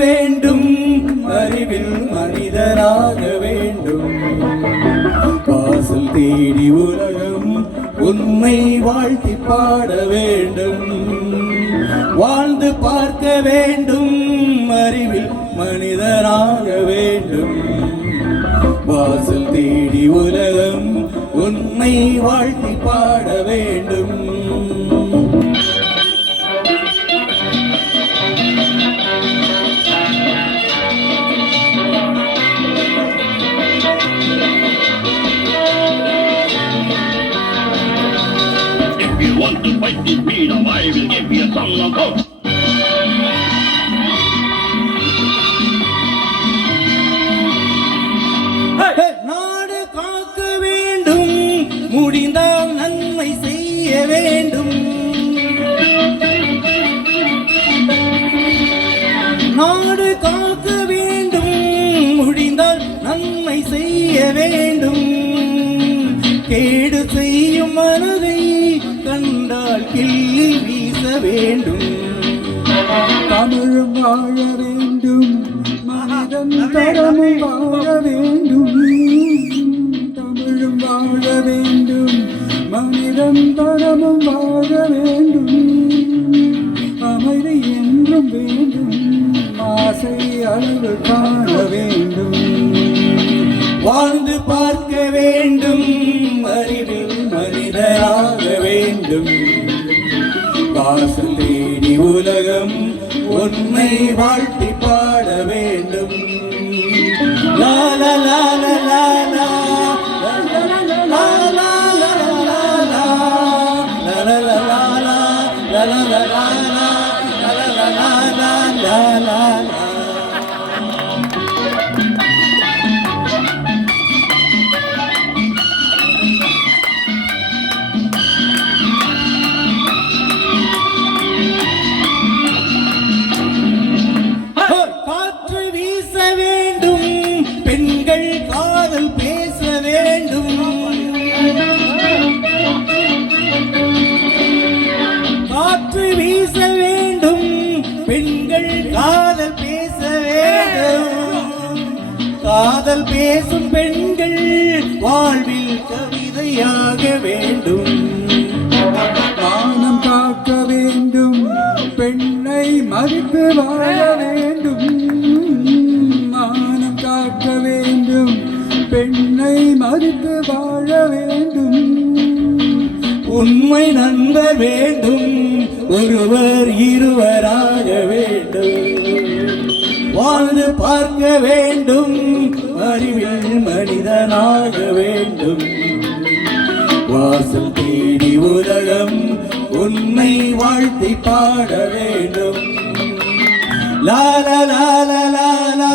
வேண்டும், அறிவில் மனிதராக வேண்டும். வாசல் தேடி உலகம் உண்மை வாழ்த்தி பாட வேண்டும். வாழ்ந்து பார்க்க வேண்டும், அறிவில் மனிதராக வேண்டும். வாசல் தேடி உலகம் உண்மை வாழ்த்தி பாட வேண்டும். Want to fight this freedom, I will give you a song of hope. நாடு காக்க வேண்டும், முடிந்தால் நன்மை செய்ய வேண்டும். நாடு காக்க வேண்டும், முடிந்தால் நன்மை செய்ய வேண்டும். கேடு செய்யும் மனதை கண்டால் கிள்ளி வீச வேண்டும். தமிழும் வாழ வேண்டும், மனிதன் தரமும் வாழ வேண்டும். தமிழும் வாழ வேண்டும், மனிதன் தரமும் வாழ வேண்டும். அமைதி என்றும் வேண்டும், ஆசை அளவு காண வேண்டும். வாழ்ந்து பார்க்க வேண்டும், அறிவில் மனிதராக வேண்டும். வாசல் தேடி உலகம் உண்மை வாழ்த்தி பாட வேண்டும். லா லா லா லா லா லா லா லா லா லா லா. காற்று வீச வேண்டும், பெண்கள் காதல் பேச வேண்டும். காற்று வீச வேண்டும், பெண்கள் காதல் பேச வேண்டும். காதல் பேசும் பெண்கள் வாழ்வில் கவிதையாக வேண்டும். மானம் காக்க வேண்டும், பெண்ணை மதித்து வாழ வேண்டும். மானம் காக்க வேண்டும், பெண்ணை மதித்து வாழ வேண்டும். உண்மை நண்பர் வேண்டும், ஒருவர் இருவராக வேண்டும். வாழ்ந்து பார்க்க வேண்டும், அறிவில் மனிதனாக வேண்டும். வாசல் தேடி உலகம் உண்மை வாழ்த்தி பாட வேண்டும். லா லா லா லா லா.